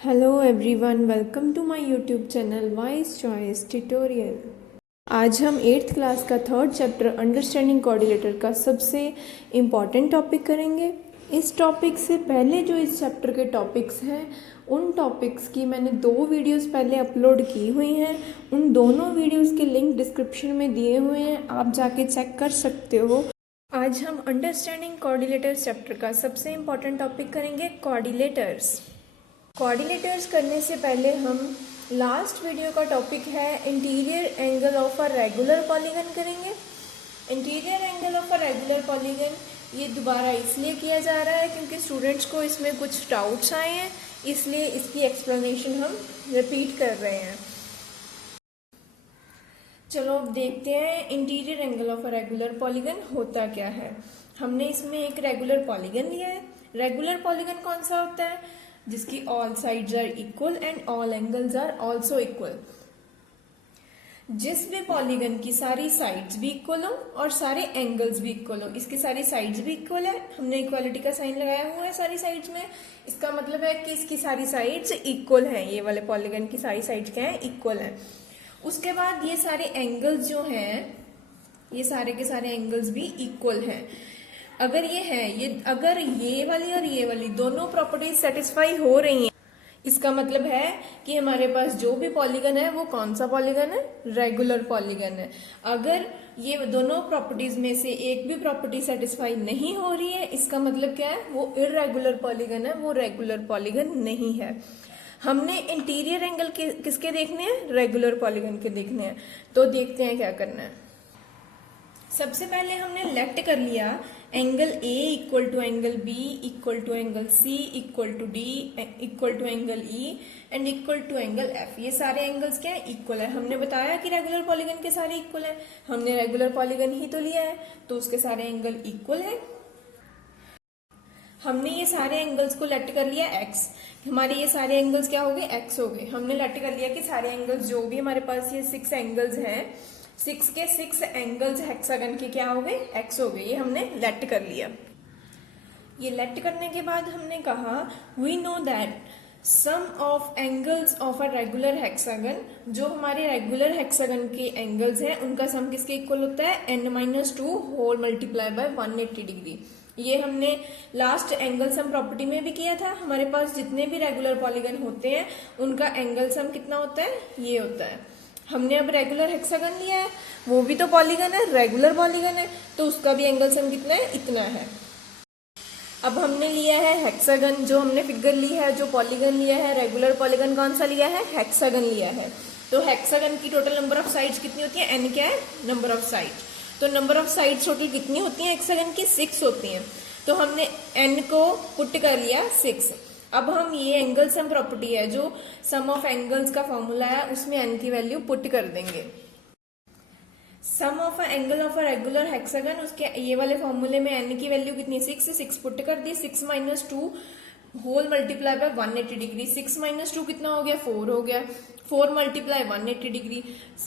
Hello everyone, welcome to my YouTube channel wise choice tutorial. आज हम 8th class का third chapter understanding coordinator का सबसे important topic करेंगे। इस टॉपिक से पहले जो इस चैप्टर के टॉपिक्स हैं उन टॉपिक्स की मैंने 2 वीडियोस पहले अपलोड की हुई हैं। उन दोनों वीडियोस के लिंक डिस्क्रिप्शन में दिए हुए हैं, आप जाके चेक कर सकते हो। आज हम अंडरस्टैंडिंग कोऑर्डिनेटर्स चैप्टर का सबसे इम्पॉर्टेंट टॉपिक करेंगे कोऑर्डिनेटर्स। कोऑर्डिनेटर्स करने से पहले हम लास्ट वीडियो का टॉपिक है interior angle of a regular polygon करेंगे। Interior angle of a regular polygon ये दोबारा इसलिए किया जा रहा है क्योंकि स्टूडेंट्स को इसमें कुछ डाउट्स आए हैं, इसलिए इसकी एक्सप्लेनेशन हम रिपीट कर रहे हैं। चलो अब देखते हैं interior angle of a regular polygon होता क्या है। हमने इसमें एक रेगुलर पॉलीगन लिया है। रेगुलर पॉलीगन कौन सा होता है? जिसकी all sides are equal and all angles are also equal. जिस भी पॉलीगन की सारी साइड्स भी इक्वल हो और सारे एंगल्स भी इक्वल हो। इसकी सारी साइड्स भी इक्वल है, हमने इक्वालिटी का साइन लगाया हुआ है सारी साइड्स में। इसका मतलब है कि इसकी सारी साइड्स इक्वल हैं। ये वाले पॉलीगन की सारी साइड्स क्या है? इक्वल हैं। उसके बाद ये सारे एंगल्स जो हैं, ये सारे के सारे एंगल्स भी इक्वल हैं। अगर ये है, अगर ये वाली और ये वाली दोनों प्रॉपर्टीज सेटिस्फाई हो रही हैं, इसका मतलब है कि हमारे पास जो भी पॉलीगन है वो कौन सा पॉलीगन है? रेगुलर पॉलीगन है। अगर ये दोनों प्रॉपर्टीज में से एक भी प्रॉपर्टी सेटिस्फाई नहीं हो रही है, इसका मतलब क्या है? वो इर्रेगुलर पॉलीगन है, वो रेगुलर पॉलीगन नहीं है। हमने इंटीरियर एंगल किसके देखने हैं? रेगुलर पॉलीगन के देखने हैं। तो देखते हैं क्या करना है। सबसे पहले हमने लेट कर लिया angle A equal to angle B equal to angle C equal to D equal to angle E and equal to angle F. ये सारे एंगल्स क्या है? इक्वल है। हमने बताया कि रेगुलर पॉलीगन के सारे इक्वल है। हमने रेगुलर पॉलीगन ही तो लिया है, तो उसके सारे एंगल इक्वल है। हमने ये सारे एंगल्स को लेट कर लिया एक्स। हमारे ये सारे एंगल्स क्या हो गए? एक्स हो गए। हमने लेट कर लिया कि सारे एंगल्स जो भी हमारे पास ये 6 एंगल्स हैं, 6 के 6 एंगल्स हेक्सागन के क्या हो गए? एक्स हो गए। ये हमने लेट कर लिया। ये लेट करने के बाद हमने कहा we know that sum of angles of a regular hexagon, जो हमारे रेगुलर हेक्सागन के एंगल्स हैं उनका सम किसके इक्वल होता है? n-2 whole multiply by 180 degree. ये हमने लास्ट एंगल सम प्रॉपर्टी में भी किया था। हमारे पास जितने भी रेगुलर पॉलीगन होते हैं उनका एंगल सम कितना होता है? ये होता है। हमने अब रेगुलर हेक्सागन लिया है, वो भी तो पॉलीगन है, रेगुलर पॉलीगन है, तो उसका भी एंगल सम कितना है? इतना है। अब हमने लिया है हेक्सागन, जो हमने फिगर ली है, जो पॉलीगन लिया है, रेगुलर पॉलीगन कौन सा लिया है? हेक्सागन लिया है। तो हेक्सागन की टोटल नंबर ऑफ साइड्स कितनी होती है? n क्या है? Number of sides. तो नंबर ऑफ साइड्स टोटल कितनी होती है हेक्सागन की? 6 होती हैं। तो हमने n को पुट कर लिया 6। अब हम ये एंगल सम प्रॉपर्टी है, जो सम ऑफ एंगल्स का फॉर्मूला है, उसमें n की वैल्यू पुट कर देंगे। Sum of angle of a regular hexagon, उसके ये वाले फॉर्मूले में n की वैल्यू कितनी? 6 पुट कर दी। 6 - 2 होल मल्टीप्लाई बाय 180 डिग्री। 6 - 2 कितना हो गया? 4 हो गया। 4 मल्टीप्लाई 180 डिग्री,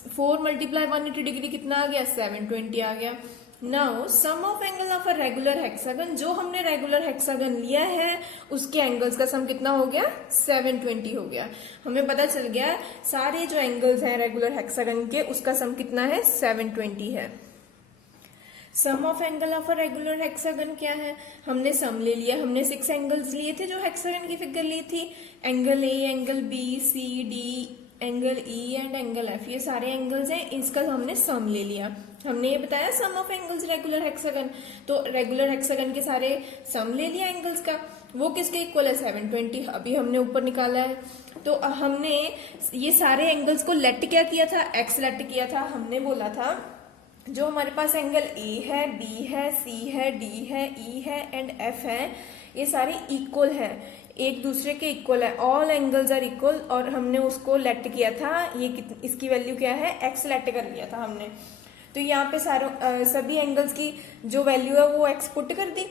4 मल्टीप्लाई 180 डिग्री कितना आ गया? 720 आ गया। Now sum of angle of a regular hexagon, जो हमने रेगुलर हेक्सागन लिया है उसके एंगल्स का सम कितना हो गया? 720 हो गया। हमें पता चल गया सारे जो एंगल्स हैं रेगुलर हेक्सागन के, उसका सम कितना है? 720 है। Sum of angle of a regular hexagon क्या है? हमने सम ले लिया। हमने 6 एंगल्स लिए थे जो हेक्सागन की फिगर ली थी। Angle A, angle B, C, D, angle E and angle F, ये सारे एंगल्स हैं, इसका हमने सम ले लिया। हमने ये बताया सम ऑफ एंगल्स रेगुलर हेक्सागन, तो रेगुलर हेक्सागन के सारे सम ले लिया एंगल्स का। वो किसके इक्वल है? 720। अभी हमने ऊपर निकाला है। तो हमने ये सारे एंगल्स को लेट क्या किया था? एक्स लेट किया था। हमने बोला था जो हमारे पास एंगल ए है, बी है, सी है, डी है, ई है एंड एफ है, ये सारे इक्वल है, एक दूसरे के इक्वल है। All angles are equal. और हमने उसको लेट किया था, ये इसकी वैल्यू क्या है? एक्स लेट कर लिया था हमने। तो यहाँ पे सभी एंगल्स की जो वैल्यू है वो एक्स पुट कर दी।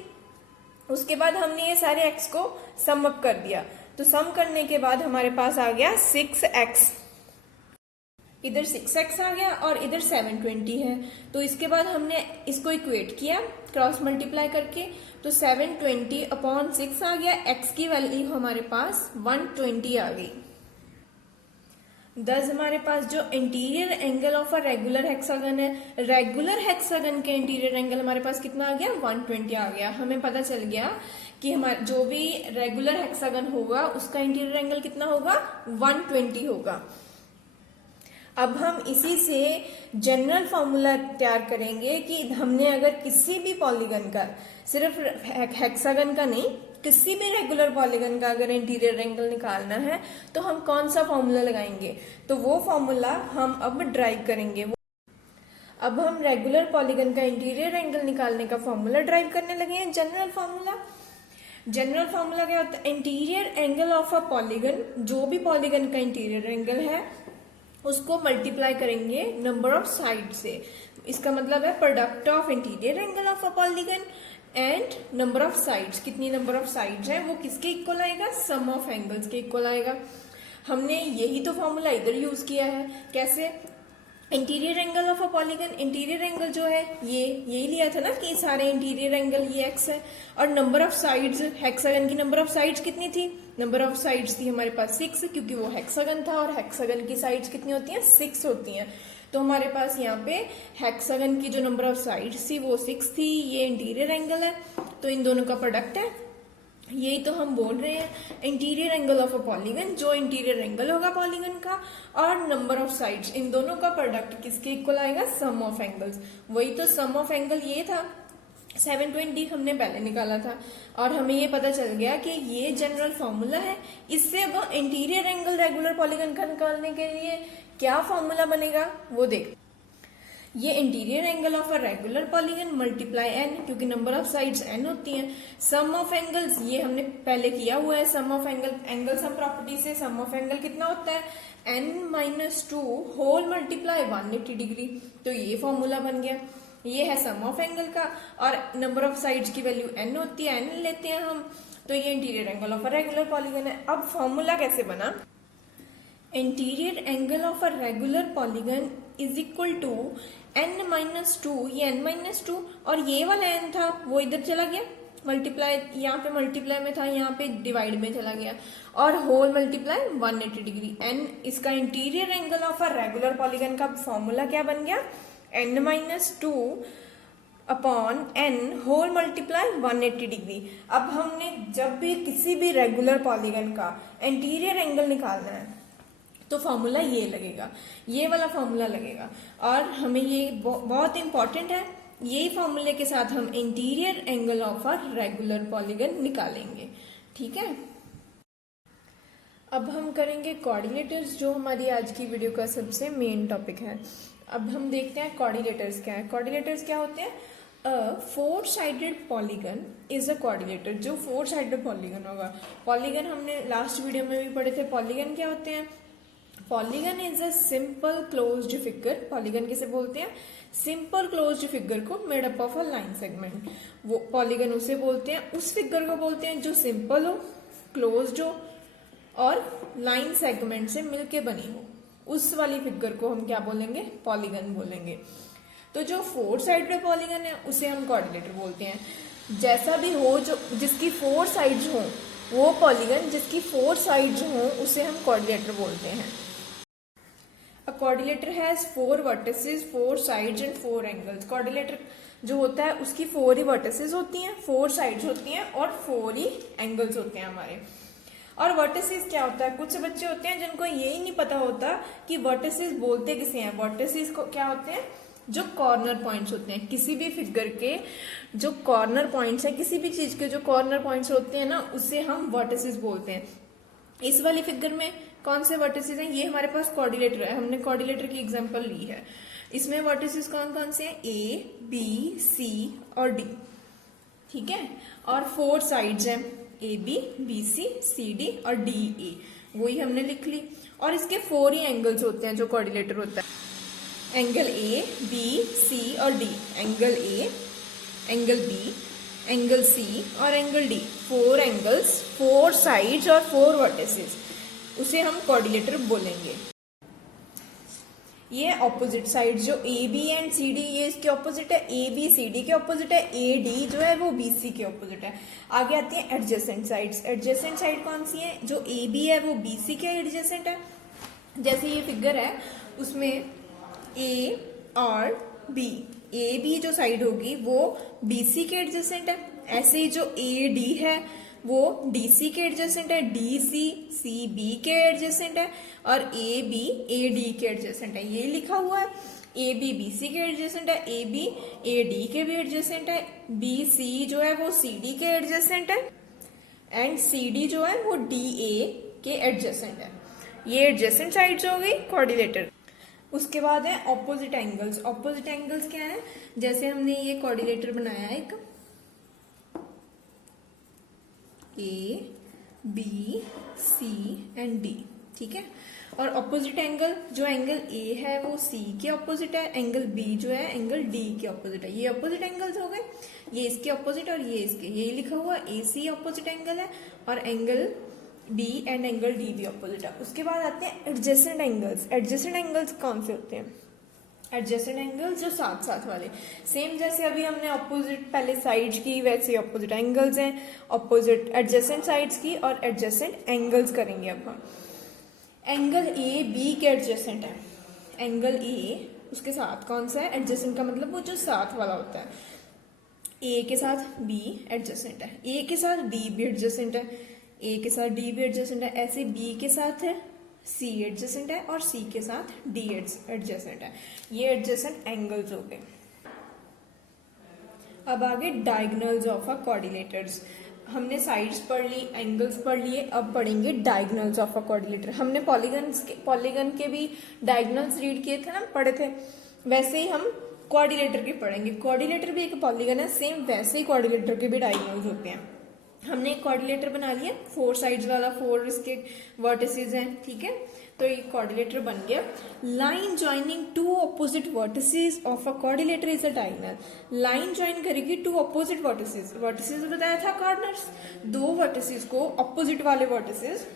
उसके बाद हमने ये सारे एक्स को सम अप कर दिया। तो सम करने के बाद हमारे पास आ गया 6x। इधर 6x आ गया और इधर 720 है। तो इसके बाद हमने इसको इक्वेट किया क्रॉस मल्टीप्लाई करके, तो 720 अपॉन 6 आ गया, x की वैल्यू हमारे पास 120 आ गई। दस हमारे पास जो interior angle of a regular hexagon है, रेगुलर हेक्सागन के इंटीरियर एंगल हमारे पास कितना आ गया, 120 आ गया। हमें पता चल गया कि हमारा जो भी रेगुलर हेक्सागन होगा उसका इंटीरियर एंगल कितना होगा, 120 होगा। अब हम इसी से जनरल फॉर्मूला तैयार करेंगे कि हमने अगर किसी भी पॉलीगन का, सिर्फ हेक्सागन का नहीं, किसी भी रेगुलर पॉलीगन का अगर इंटीरियर एंगल निकालना है तो हम कौन सा फॉर्मूला लगाएंगे, तो वो फॉर्मूला हम अब ड्राइव करेंगे। अब हम रेगुलर पॉलीगन का इंटीरियर एंगल निकालने का फॉर्मूला ड्राइव करने लगे हैं, जनरल फॉर्मूला। जनरल फॉर्मूला क्या होता है, interior angle of a polygon, जो भी पॉलीगन का इंटीरियर एंगल है उसको मल्टीप्लाई करेंगे नंबर ऑफ साइड से। इसका मतलब है product of interior angle of a polygon and number of sides, कितनी नंबर ऑफ साइड्स है वो किसके इक्वल आएगा, सम ऑफ एंगल्स के इक्वल आएगा। हमने यही तो फॉर्मूला इधर यूज किया है। कैसे, interior angle of a polygon, interior angle जो है ये यही लिया था ना कि सारे इंटीरियर एंगल ये x है, और नंबर ऑफ साइड्स, हेक्सागन की नंबर ऑफ साइड्स कितनी थी, नंबर ऑफ साइड्स थी हमारे पास 6, क्योंकि वो हेक्सागन था और हेक्सागन की साइड्स कितनी होती हैं, 6 होती हैं। तो हमारे पास यहाँ पे हेक्सागन की जो नंबर ऑफ साइड्स थी वो 6 थी, ये इंटीरियर एंगल है, तो इन दोनों का प्रोडक्ट है। यही तो हम बोल रहे हैं, interior angle of a polygon, जो इंटीरियर एंगल होगा पॉलीगन का, और नंबर ऑफ साइड्स, इन दोनों का प्रोडक्ट किसके इक्वल आएगा, सम ऑफ एंगल्स। वही तो सम ऑफ एंगल ये था, 720 हमने पहले निकाला था, और हमें ये पता चल गया कि ये जनरल फॉर्मूला है। इससे अब इंटीरियर एंगल रेगुलर पॉलीगन का निकालने के लिए क्या फॉर्मूला बनेगा वो देख। ये interior angle of a regular polygon multiply N, क्योंकि नंबर ऑफ साइड्स एन होती हैं। सम ऑफ एंगल्स ये हमने पहले किया हुआ है, sum of angle sum property से सम ऑफ एंगल कितना होता है, n-2 होल मल्टीप्लाई 180 डिग्री। तो ये फॉर्मूला बन गया, ये है सम ऑफ एंगल का, और नंबर ऑफ साइड्स की वैल्यू n होती है, n लेते हैं हम, तो ये interior angle of a regular polygon है। अब फॉर्मूला कैसे बना, interior angle of a regular polygon is equal to n-2, ये n-2 और ये वाला n था वो इधर चला गया, मल्टीप्लाई, यहाँ पे मल्टीप्लाई में था, यहाँ पे डिवाइड में चला गया, और होल मल्टीप्लाई 180 डिग्री। n इसका interior angle of a regular polygon का फॉर्मूला क्या बन गया, n-2 upon n whole multiply 180 degree. अब हमने जब भी किसी भी रेगुलर पॉलीगन का इंटीरियर एंगल निकालना है तो फॉर्मूला ये लगेगा, ये वाला फॉर्मूला लगेगा, और हमें ये बहुत इंपॉर्टेंट है। यही फॉर्मूले के साथ हम interior angle of a regular polygon निकालेंगे, ठीक है। अब हम करेंगे कोऑर्डिनेटर्स, जो हमारी आज की वीडियो का सबसे मेन टॉपिक है। अब हम देखते हैं कोऑर्डिनेटर्स क्या है। कोऑर्डिनेटर्स क्या होते हैं, four sided polygon is a coordinator. जो फोर साइडेड पॉलीगन होगा, पॉलीगन हमने लास्ट वीडियो में भी पढ़े थे। पॉलीगन क्या होते हैं, polygon is a simple closed figure. Polygon किसे बोलते हैं, सिंपल क्लोज्ड फिगर को made up of a line segment. वो पॉलीगन उसे बोलते हैं, उस फिगर को बोलते हैं जो सिंपल हो, क्लोज्ड हो और लाइन सेगमेंट से मिलके बनी हो। उस वाली फिगर को हम क्या बोलेंगे, पॉलीगन बोलेंगे। तो जो फोर साइडेड पॉलीगन है उसे हम कोऑर्डिनेटर बोलते हैं। जैसा भी हो, जो जिसकी फोर साइड्स हो वो पॉलीगन, जिसकी फोर साइड्स हो उसे हम कोऑर्डिनेटर बोलते हैं। A coordinator has 4 vertices, 4 sides and 4 angles. Coordinator जो होता है उसकी 4 ही वर्टिसेस होती हैं, 4 साइड्स होती हैं और 4 ही एंगल्स होते हैं हमारे। और वर्टिसेस क्या होता है, कुछ बच्चे होते हैं जिनको यही नहीं पता होता कि वर्टिसेस बोलते किसे हैं। वर्टिसेस को क्या होते हैं, जो कॉर्नर पॉइंट्स होते हैं किसी भी फिगर के, जो कॉर्नर पॉइंट्स है किसी भी चीज के, जो कॉर्नर पॉइंट्स होते हैं ना, उसे हम वर्टिसेस बोलते हैं। इस वाली फिगर में कौन से वर्टिसेस हैं, ये हमारे पास कोऑर्डिनेटर है, हमने कोऑर्डिनेटर की एग्जांपल ली है। इसमें वर्टिसेस कौन कौन से हैं, ए, बी, सी और डी, ठीक है। और 4 साइड्स हैं, A B, B C, C D और डी ए, वही हमने लिख ली। और इसके 4 ही एंगल्स होते हैं जो कोऑर्डिनेटर होता है, एंगल ए, बी, सी और D. Angle A, angle B, angle C और एंगल डी, 4 एंगल्स, 4 साइड्स और 4 वर्टिसेस, उसे हम कोऑर्डिनेटर बोलेंगे। ये ऑपोजिट साइड जो A B and C D ये इसके ऑपोजिट है, ए बी सी डी के ऑपोजिट है, ए डी जो है वो बी सी के ऑपोजिट है। आगे आती है एडजेसेंट साइड्स। एडजेसेंट साइड कौन सी है? जो ए बी है वो बी सी के एडजेसेंट है। जैसे ये फिगर है उसमें ए और बी, ए बी जो साइड होगी वो बी सी के एडजेसेंट है। ऐसे ही जो ए डी है वो डी सी के एडजेसेंट है, डी सी बी के एडजेसेंट है और ए बी ए डी के एडजेसेंट है। ये लिखा हुआ है। ए बी बी सी के एडजेसेंट है, ए बी ए डी के भी एडजेसेंट है, बी सी जो है वो सी डी के एडजेसेंट है एंड सी डी जो है वो डी ए के एडजेसेंट है। ये एडजेसेंट साइड्स हो गई कोऑर्डिनेटर। उसके बाद है ऑपोजिट एंगल्स। ऑपोजिट एंगल्स क्या है? जैसे हमने ये कोऑर्डिनेटर बनाया है एक A B C and D, ठीक है। और ऑपोजिट एंगल जो एंगल ए है वो सी के ऑपोजिट है, एंगल बी जो है एंगल डी के ऑपोजिट है। ये ऑपोजिट एंगल्स हो गए, ये इसके ऑपोजिट और ये इसके। ये लिखा हुआ ए सी ऑपोजिट एंगल है और angle B and angle D भी ऑपोजिट है। उसके बाद आते हैं एडजेसेंट एंगल्स। एडजेसेंट एंगल्स कौन से होते हैं? एडजेसेंट एंगल्स जो साथ साथ वाले, सेम जैसे अभी हमने ऑपोजिट पहले साइड्स की वैसे ऑपोजिट एंगल्स हैं। ऑपोजिट एडजेसेंट साइड्स की और एडजेसेंट एंगल्स करेंगे अब हम। एंगल ए बी के एडजेसेंट है। एंगल ए उसके साथ कौन सा है? एडजेसेंट का मतलब वो जो साथ वाला होता है। ए के साथ बी एडजेसेंट है, ए के साथ डी भी एडजेसेंट है, ए के साथ डी भी एडजेसेंट है। ऐसे बी के साथ है सी एडजेसेंट है और सी के साथ डी एडजेसेंट है। ये एडजेसेंट एंगल्स हो गए। अब आगे डायगोनल्स ऑफ अ कोऑर्डिनेटर्स। हमने साइड्स पढ़ ली, एंगल्स पढ़ लिए, अब पढ़ेंगे डायगोनल्स ऑफ अ कोऑर्डिनेटर। हमने पॉलीगन के भी डायगोनल्स रीड किए थे ना, पढ़े थे, वैसे ही हम कोऑर्डिनेटर के पढ़ेंगे। कोऑर्डिनेटर भी एक पॉलीगन है, सेम वैसे ही कोऑर्डिनेटर के भी डायगोनल्स होते हैं। हमने एक कोऑर्डिनेटर बना लिया, 4 साइड्स वाला, 4 इसके वर्टिसेस हैं, ठीक है। तो ये कोऑर्डिनेटर बन गया। Line joining 2 opposite vertices of a coordinator is a diagonal. Line join करेगी 2 ऑपोजिट वर्टिसेस। वर्टिसेस बताया था कॉर्नर्स। 2 वर्टिसेस को, ऑपोजिट वाले वर्टिसेस,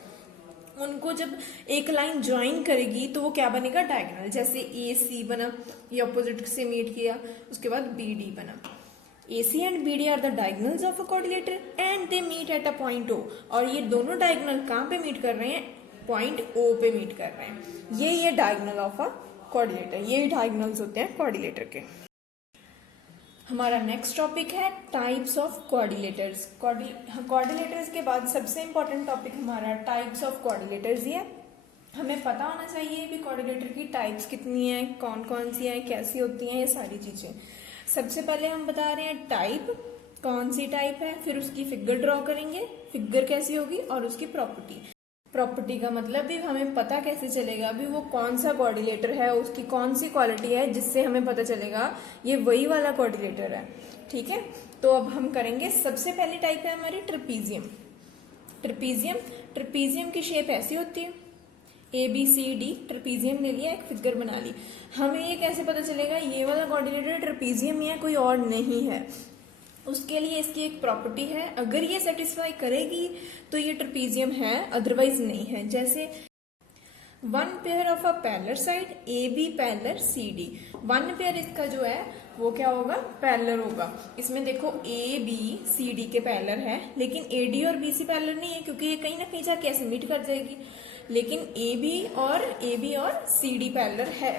उनको जब एक लाइन ज्वाइन करेगी तो वो क्या बनेगा? डायगोनल। जैसे ए सी बना, ये ऑपोजिट से मीट किया, उसके बाद बी डी बना। AC and BD are the diagonals of a coordinator and they meet at a point O। और ये दोनों डायगोनल कहाँ पे मीट कर रहे हैं? पॉइंट O पे मीट कर रहे हैं। ये डायगोनल ऑफ अ कोऑर्डिनेटर। ये डायगोनल्स होते हैं कोऑर्डिनेटर के। हमारा नेक्स्ट टॉपिक है टाइप्स ऑफ कोऑर्डिनेटर्स। कोऑर्डिनेटर्स के बाद सबसे इंपॉर्टेंट टॉपिक हमारा टाइप्स ऑफ कोऑर्डिनेटर्स ही है। हमें पता होना चाहिए भी कोऑर्डिनेटर की टाइप्स कितनी है, कौन कौन सी है, कैसी होती हैं, ये सारी चीजें। सबसे पहले हम बता रहे हैं टाइप, कौन सी टाइप है, फिर उसकी फिगर ड्रॉ करेंगे, फिगर कैसी होगी, और उसकी प्रॉपर्टी। प्रॉपर्टी का मतलब भी हमें पता कैसे चलेगा भी वो कौन सा कोऑर्डिनेटर है, उसकी कौन सी क्वालिटी है जिससे हमें पता चलेगा ये वही वाला कोऑर्डिनेटर है, ठीक है। तो अब हम करेंगे, सबसे पहली टाइप है हमारी ट्रेपीजियम। ट्रेपीजियम, ट्रेपीजियम की शेप ऐसी होती है, A B C D. Trapezium ले लिया, एक फिगर बना ली। हमें ये कैसे पता चलेगा ये वाला कोऑर्डिनेटर ट्रेपीजियम ही है, कोई और नहीं है? उसके लिए इसकी एक प्रॉपर्टी है, अगर ये सेटिस्फाई करेगी तो ये ट्रेपीजियम है, अदरवाइज नहीं है। जैसे 1 pair of a parallel side A B parallel C D. 1 pair इसका जो है वो क्या होगा? पैरेलल होगा। इसमें देखो ए बी सी डी के पैरेलल है, लेकिन ए डी और बी सी पैरेलल नहीं है क्योंकि ये कहीं ना कहीं जाके ऐसे मीट कर जाएगी। लेकिन ए बी और सी डी पैरेलल है,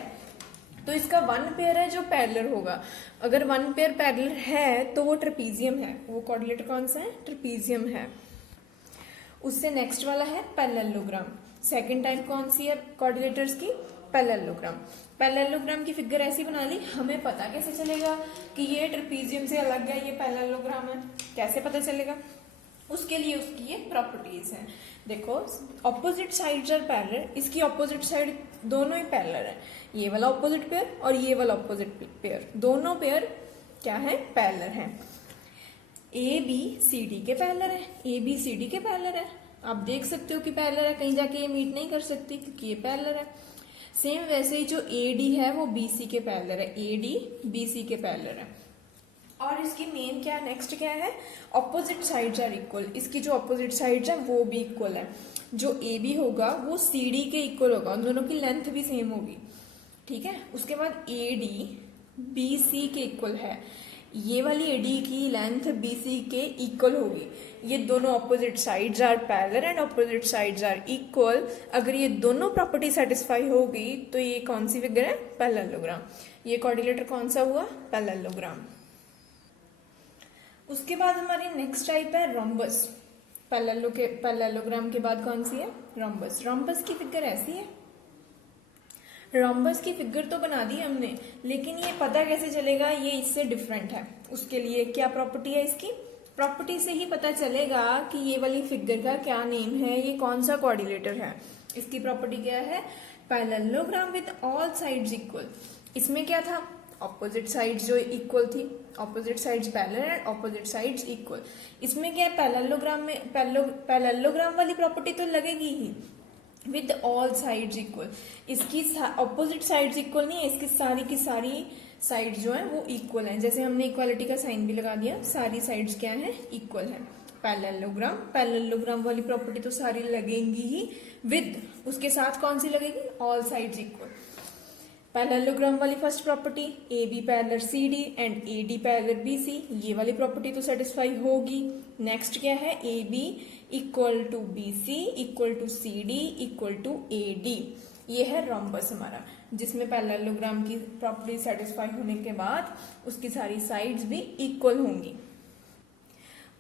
तो इसका 1 पेयर है जो पैरेलल होगा। अगर 1 पेयर पैरेलल है तो वो ट्रेपीजियम है। वो कोऑर्डिनेटर कौन सा है? ट्रेपीजियम है। उससे नेक्स्ट वाला है पैरेललोग्राम। सेकंड टाइप कौन सी है कोऑर्डिनेटर्स की? पैरेललोग्राम। पैरेललोग्राम की फिगर ऐसी बना ली, हमें पता कैसे चलेगा कि ये ट्रेपीजियम से अलग है, ये पैरेललोग्राम है, कैसे पता चलेगा? उसके लिए उसकी ये प्रॉपर्टीज हैं। देखो, ऑपोजिट साइड्स आर पैरेलल, इसकी ऑपोजिट साइड दोनों ही पैरेलल है। ये वाला ऑपोजिट पेयर और ये वाला ऑपोजिट पेयर, दोनों पेयर क्या है? पैरेलल है। ए बी सी डी के पैरेलल है, ए बी सी डी के पैरेलल है। आप देख सकते हो कि पैरेलल है, कहीं जाके ये मीट नहीं कर सकती क्योंकि ये पैरेलल है। सेम वैसे ही जो ए डी है वो बी सी के पैरेलल है, ए डी बी सी के पैरेलल है। और इसकी मेन क्या नेक्स्ट क्या है? Opposite sides are equal. इसकी जो ऑपोजिट साइड्स है वो भी इक्वल है। जो ए बी होगा वो सी डी के इक्वल होगा, उन दोनों की लेंथ भी सेम होगी। ठीक है। उसके बाद ए डी बी सी के इक्वल है, ये वाली एडी की लेंथ बीसी के इक्वल होगी। ये दोनों opposite sides are parallel and opposite sides are equal. अगर ये दोनों प्रॉपर्टी सेटिस्फाई होगी तो ये कौन सी फिगर है, पैरेललोग्राम। ये कोऑर्डिनेटर कौन सा हुआ, पैरेललोग्राम। उसके बाद हमारी नेक्स्ट टाइप है रोम्बस। पैरेललोग्राम के बाद कौन सी है, रोम्बस। रोम्बस की फिगर ऐसी है। रोम्बस की फिगर तो बना दी हमने, लेकिन ये पता कैसे चलेगा ये इससे डिफरेंट है। उसके लिए क्या प्रॉपर्टी है, इसकी प्रॉपर्टी से ही पता चलेगा कि ये वाली फिगर का क्या नेम है, ये कौन सा कोऑर्डिनेटर है। इसकी प्रॉपर्टी क्या है, parallelogram with all sides equal. इसमें क्या था, ऑपोजिट साइड्स जो इक्वल थी, opposite sides parallel and opposite sides equal. इसमें क्या है, पैरेललोग्राम में पैरेललोग्राम वाली प्रॉपर्टी तो लगेगी ही, विद ऑल साइड्स इक्वल। इसकी ऑपोजिट साइड्स इक्वल नहीं है, इसकी सारी की सारी साइड्स जो है वो इक्वल हैं। जैसे हमने इक्वालिटी का साइन भी लगा दिया, सारी साइड्स क्या है, इक्वल है। पैरेललोग्राम वाली प्रॉपर्टी तो सारी लगेंगी ही, विद उसके साथ कौन सी लगेगी, ऑल साइड्स इक्वल। पैरेललोग्राम वाली first property A B parallel C D and A D parallel B C, ये वाली प्रॉपर्टी तो सेटिस्फाई होगी। नेक्स्ट क्या है, A B equal to B C equal to C D equal to A D. ये है rhombus हमारा, जिसमें पैरेललोग्राम की प्रॉपर्टी सेटिस्फाई होने के बाद उसकी सारी साइड्स भी इक्वल होंगी।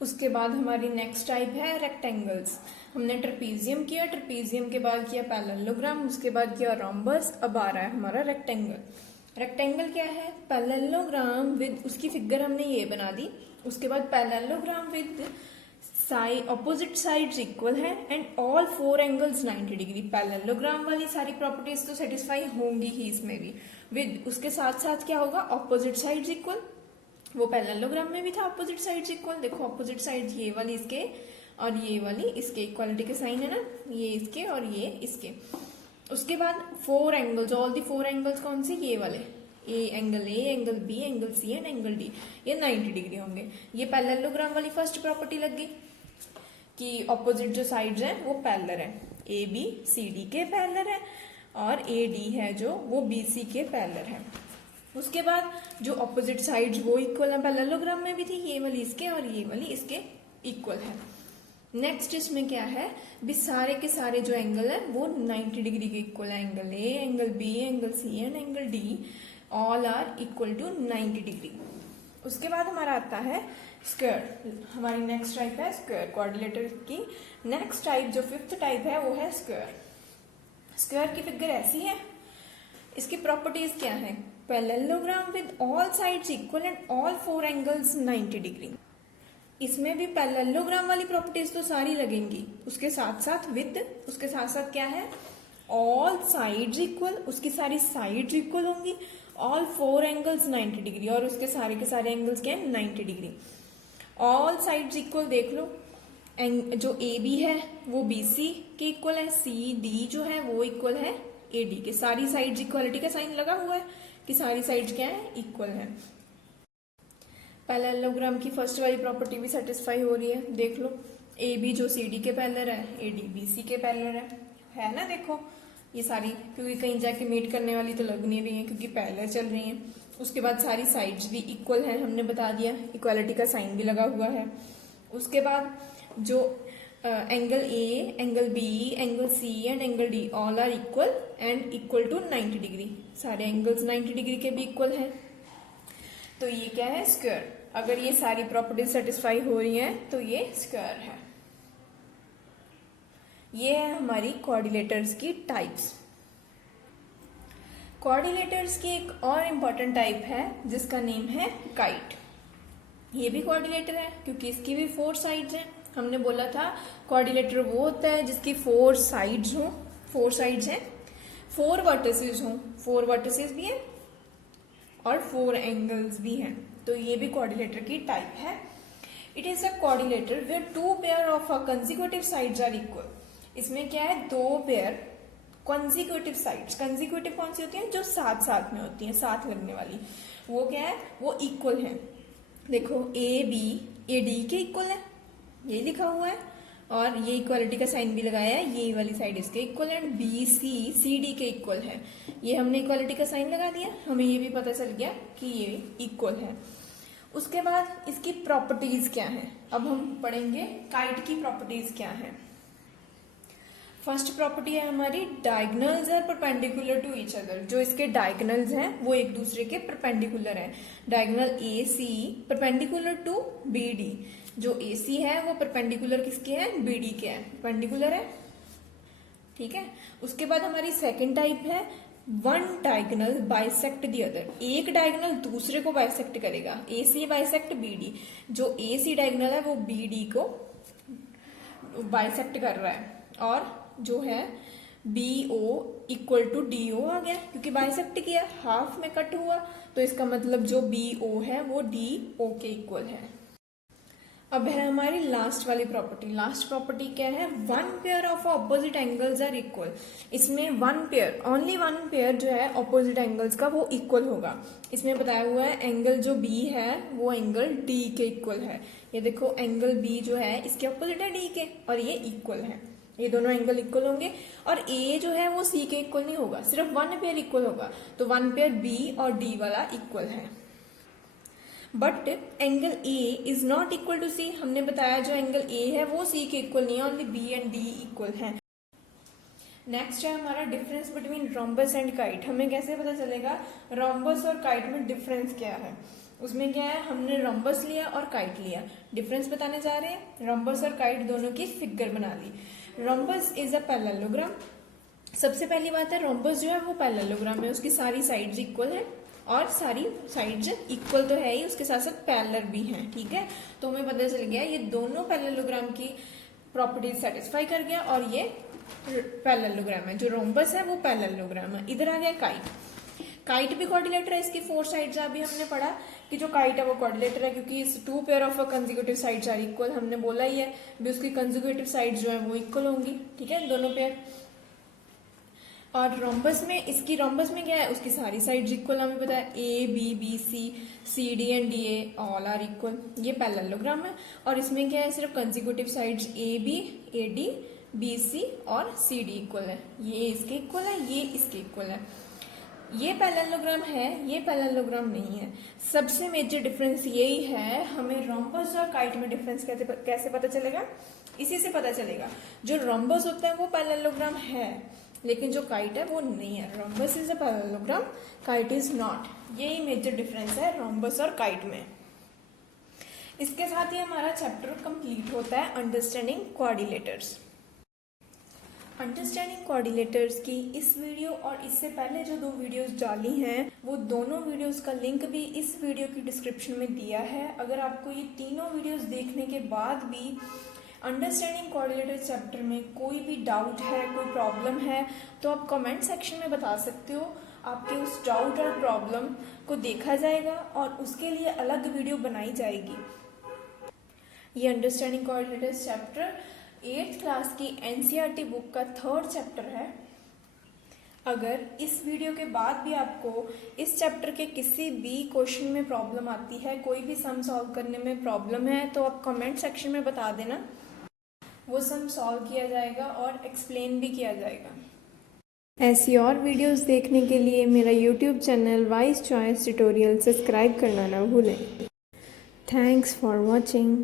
उसके बाद हमारी नेक्स्ट टाइप है रेक्टेंगल्स। हमने ट्रेपीजियम किया, ट्रेपीजियम के बाद किया पैरेललोग्राम, उसके बाद किया रोम्बस, अब आ रहा है हमारा रेक्टेंगल। रेक्टेंगल क्या है, पैरेललोग्राम विद, उसकी फिगर हमने ये बना दी। उसके बाद parallelogram with opposite sides equal है and all four angles 90 degree. Parallelogram वाली सारी प्रॉपर्टीज तो सेटिस्फाई होंगी ही इसमें भी, विद उसके साथ साथ क्या होगा, ऑपोजिट साइड्स इक्वल। वो पैरेललोग्राम में भी था ऑपोजिट साइड्स इक्वल। देखो ऑपोजिट साइड्स ये वाली इसके और ये वाली इसके, इक्वालिटी के साइन है ना, ये इसके और ये इसके। उसके बाद four angles, all the four angles कौन से, ये वाले, angle A, angle B, angle C and angle D, ये 90 डिग्री होंगे। ये पैरेललोग्राम वाली फर्स्ट प्रॉपर्टी लग गई कि ऑपोजिट जो साइड्स हैं वो पैरेलल है, ए बी सी डी के पैरेलल है और ए डी है जो वो बी सी के पैरेलल है। उसके बाद जो ऑपोजिट साइड्स वो इक्वल है, पैरेललोग्राम में भी थी, ये वाली इसके और ये वाली इसके इक्वल है। नेक्स्ट इसमें क्या है, भी सारे के सारे जो एंगल है वो 90 डिग्री के इक्वल है। Angle A, angle B, angle C and angle D all are equal to 90 degree. उसके बाद हमारा आता है स्क्वायर। हमारी नेक्स्ट टाइप है स्क्वायर। कोऑर्डिनेटर की नेक्स्ट टाइप जो फिफ्थ टाइप है वो है स्क्वायर। स्क्वायर की फिगर ऐसी है। इसकी प्रॉपर्टीज क्या है, parallelogram with all sides equal and all four angles 90 degree. इसमें भी पैरेललोग्राम वाली प्रॉपर्टीज तो सारी लगेंगी, उसके साथ साथ विद, उसके साथ साथ क्या है, ऑल साइड्स इक्वल, उसकी सारी साइड्स इक्वल होंगी, ऑल फोर एंगल्स 90 डिग्री, और उसके के सारे एंगल्स क्या है, 90 डिग्री। ऑल साइड्स इक्वल देख लो, जो ए बी है वो बी सी के इक्वल है, सी डी जो है वो इक्वल है ए डी के। सारी साइड्स इक्वालिटी का साइन लगा हुआ है कि सारी साइड्स क्या है, इक्वल है। पैरेललोग्राम की फर्स्ट वाली प्रॉपर्टी भी सेटिस्फाई हो रही है, देख लो, ए बी जो सी डी के पैरेलल है, ए डी बी सी के पैरेलल है ना। देखो ये सारी, क्योंकि कहीं जाके मीट करने वाली तो लग नहीं रही है क्योंकि पैरेलल चल रही हैं। उसके बाद सारी साइड्स भी इक्वल है, हमने बता दिया, इक्वालिटी का साइन भी लगा हुआ है। उसके बाद जो angle A, angle B, angle C and angle D all are equal and equal to 90 degree. सारे एंगल्स 90 डिग्री के भी इक्वल हैं, तो ये क्या है, स्क्वायर। अगर ये सारी प्रॉपर्टीज सेटिस्फाई हो रही हैं तो ये स्क्वायर है। ये है हमारी कोऑर्डिनेटर्स की टाइप्स। कोऑर्डिनेटर्स की एक और इम्पॉर्टेंट टाइप है जिसका नेम है काइट। ये भी कोऑर्डिनेटर है क्योंकि इसकी भी फोर साइड्स हैं। हमने बोला था कोऑर्डिनेटर वो होता है जिसकी फोर साइड्स हों, फोर साइड्स हैं, फोर वर्टिसेस हों, फोर वर्टिसेस भी हैं और फोर एंगल्स भी हैं, तो ये भी कोऑर्डिनेटर की टाइप है। It is a quadrilateral where two pair of a consecutive sides are equal. इसमें क्या है, दो पेयर कंसेक्यूटिव साइड्स। कंसेक्यूटिव कौन सी होती हैं, जो साथ साथ में होती हैं, साथ लगने वाली, वो क्या है, वो इक्वल है। देखो ए बी ए डी के इक्वल है, ये लिखा हुआ है, और ये इक्वालिटी का साइन भी लगाया है, ये वाली साइड इसके equal and B C C D के इक्वल है। ये हमने इक्वालिटी का साइन लगा दिया, हमें ये भी पता चल गया कि ये इक्वल है। उसके बाद इसकी प्रॉपर्टीज क्या है, अब हम पढ़ेंगे काइट की प्रॉपर्टीज क्या है। फर्स्ट प्रॉपर्टी है हमारी diagonals are perpendicular to each other. जो इसके डायगनल्स हैं वो एक दूसरे के परपेंडिकुलर हैं। Diagonal A C perpendicular to B D. जो ए सी है वो परपेंडिकुलर किसके हैं, बी डी के हैं, परपेंडिकुलर है, ठीक है। उसके बाद हमारी सेकेंड टाइप है one diagonal bisect the other. एक डायगनल दूसरे को बाइसेक्ट करेगा, ए सी बाइसेक्ट बी डी। जो ए सी डायगनल है वो बी डी को बाइसेक्ट कर रहा है, और जो है B O equal to D O आ गया, क्योंकि बाइसेक्ट किया, हाफ में कट हुआ, तो इसका मतलब जो बी ओ है वो डी ओ के इक्वल है। अब है हमारी लास्ट वाली प्रॉपर्टी। लास्ट प्रॉपर्टी क्या है, one pair of opposite angles are equal. इसमें one pair, only one pair जो है ऑपोजिट एंगल्स का वो इक्वल होगा। इसमें बताया हुआ है एंगल जो बी है वो एंगल डी के इक्वल है। ये देखो एंगल बी जो है इसके ऑपोजिट है डी के, और ये इक्वल है, ये दोनों एंगल इक्वल होंगे। और ए जो है वो सी के इक्वल नहीं होगा, सिर्फ वन पेयर इक्वल होगा, तो वन पेयर बी और डी वाला इक्वल है। But angle A is not equal to C. हमने बताया जो एंगल ए है वो सी के इक्वल नहीं है, only B and D equal है। नेक्स्ट है हमारा difference between rhombus and kite. हमें कैसे पता चलेगा रोम्बस और काइट में डिफरेंस क्या है। उसमें क्या है, हमने रोम्बस लिया और काइट लिया, डिफरेंस बताने जा रहे हैं। रोम्बस और काइट दोनों की फिगर बना ली। Rhombus is a parallelogram. सबसे पहली बात है रोम्बस जो है वो पैरेललोग्राम है, उसकी सारी साइड्स इक्वल है, और सारी साइड्स इक्वल तो है ही, उसके साथ साथ पैरेलल भी हैं, ठीक है। तो हमें पता चल गया ये दोनों पैरेललोग्राम की प्रॉपर्टीज सेटिस्फाई कर गया, और ये पैरेललोग्राम है। जो रोम्बस है वो पैरेललोग्राम है। इधर आ गया काइट। काइट भी क्वाड्रिलेटर है, इसकी फोर साइड्स अभी हमने पढ़ा कि जो काइट है वो क्वाड्रिलेटर है, क्योंकि इस two pair of consecutive sides are equal. हमने बोला ही है भी उसकी कंसेक्यूटिव साइड्स जो है वो इक्वल होंगी, ठीक है, दोनों पेयर। और रोम्बस में, इसकी रोम्बस में क्या है, उसकी सारी साइड्स इक्वल। हमें पता है A B B C C D and D A all are equal. ये पैरेललोग्राम है, और इसमें क्या है, सिर्फ consecutive sides A B A D B C और सी डी इक्वल है। ये इसके इक्वल है, ये इसके इक्वल है। ये पैरेललोग्राम है, ये पैरेललोग्राम नहीं है। सबसे मेजर डिफरेंस यही है। हमें रोम्बस और काइट में डिफरेंस कैसे पता चलेगा, इसी से पता चलेगा। जो रोम्बस होता है वो पैरेललोग्राम है, लेकिन जो काइट है वो नहीं है। Rhombus is a parallelogram, kite is not. यही मेजर डिफरेंस है रोम्बस और काइट में। इसके साथ ही हमारा चैप्टर कंप्लीट होता है अंडरस्टैंडिंग क्वाड्रिलेटर्स। अंडरस्टैंडिंग क्वाड्रिलेटर्स की इस वीडियो और इससे पहले जो दो वीडियोस डाली हैं वो दोनों वीडियोस का लिंक भी इस वीडियो की डिस्क्रिप्शन में दिया है। अगर आपको ये तीनों वीडियोस देखने के बाद भी अंडरस्टैंडिंग क्वाड्रिलेटर चैप्टर में कोई भी डाउट है, कोई प्रॉब्लम है, तो आप कमेंट सेक्शन में बता सकते हो। आपके उस डाउट और प्रॉब्लम को देखा जाएगा और उसके लिए अलग वीडियो बनाई जाएगी। ये understanding quadrilaterals chapter 8th class की एनसीईआरटी बुक का 3rd चैप्टर है। अगर इस वीडियो के बाद भी आपको इस चैप्टर के किसी भी क्वेश्चन में प्रॉब्लम आती है, कोई भी सम सॉल्व करने में प्रॉब्लम है, तो आप कमेंट सेक्शन में बता देना, वो सम सॉल्व किया जाएगा और एक्सप्लेन भी किया जाएगा। ऐसी और वीडियोस देखने के लिए मेरा YouTube channel wise choice tutorial subscribe करना ना भूलें। Thanks for watching.